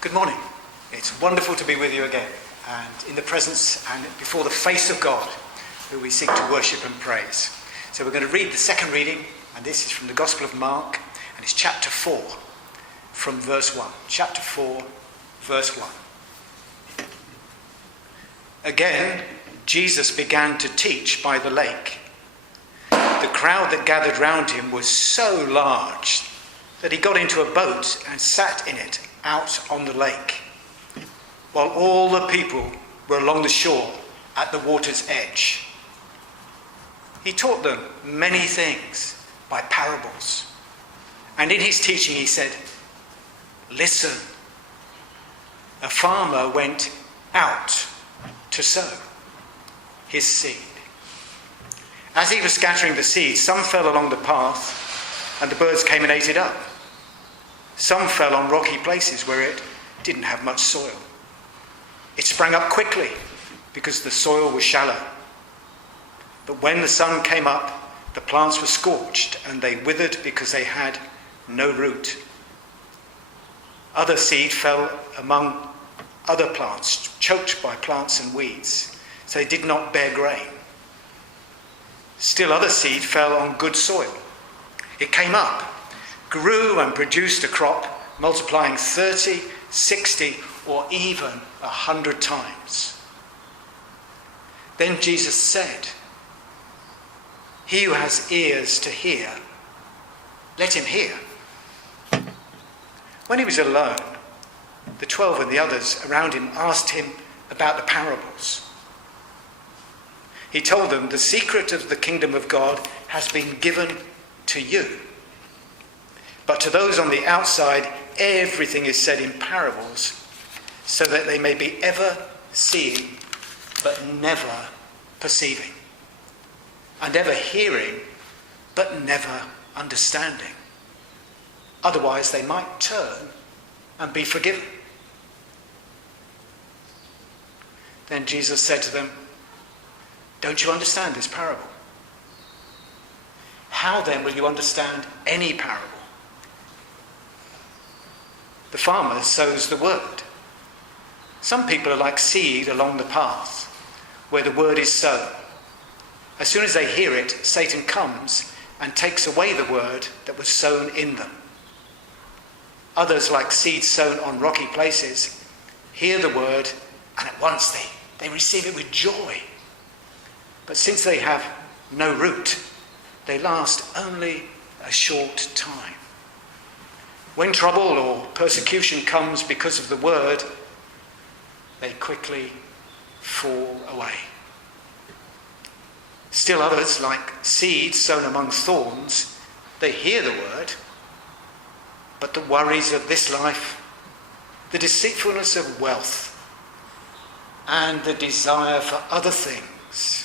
Good morning. It's wonderful to be with you again and in the presence and before the face of God, who we seek to worship and praise. So we're going to read the second reading, and this is from the Gospel of Mark, and it's chapter 4 from verse 1. Chapter 4, verse 1. Again, Jesus began to teach by the lake. The crowd that gathered round him was so large that he got into a boat and sat in it out on the lake, while all the people were along the shore at the water's edge. He taught them many things by parables, and in his teaching he said, "Listen, a farmer went out to sow his seed. As he was scattering the seed, some fell along the path, and the birds came and ate it up. Some fell on rocky places where it didn't have much soil. It sprang up quickly because the soil was shallow. But when the sun came up, the plants were scorched and they withered because they had no root. Other seed fell among other plants, choked by plants and weeds, so they did not bear grain. Still other seed fell on good soil. It came up, grew and produced a crop, multiplying 30, 60, or even 100 times. Then Jesus said, 'He who has ears to hear, let him hear.' When he was alone, the 12 and the others around him asked him about the parables. He told them, 'The secret of the kingdom of God has been given to you. But to those on the outside, everything is said in parables, so that they may be ever seeing, but never perceiving, and ever hearing, but never understanding. Otherwise they might turn and be forgiven.' Then Jesus said to them, 'Don't you understand this parable? How then will you understand any parable? The farmer sows the word. Some people are like seed along the path, where the word is sown. As soon as they hear it, Satan comes and takes away the word that was sown in them. Others, like seed sown on rocky places, hear the word and at once they receive it with joy. But since they have no root, they last only a short time. When trouble or persecution comes because of the word, they quickly fall away. Still others, like seed sown among thorns, they hear the word, but the worries of this life, the deceitfulness of wealth, and the desire for other things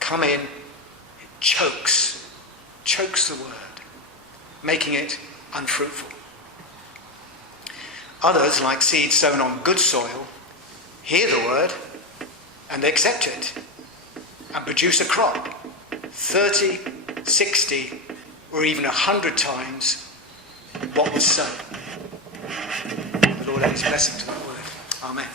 come in, it chokes the word, making it unfruitful. Others, like seed sown on good soil, hear the word and they accept it and produce a crop 30, 60, or even 100 times what was sown. The Lord add his blessing to that word. Amen.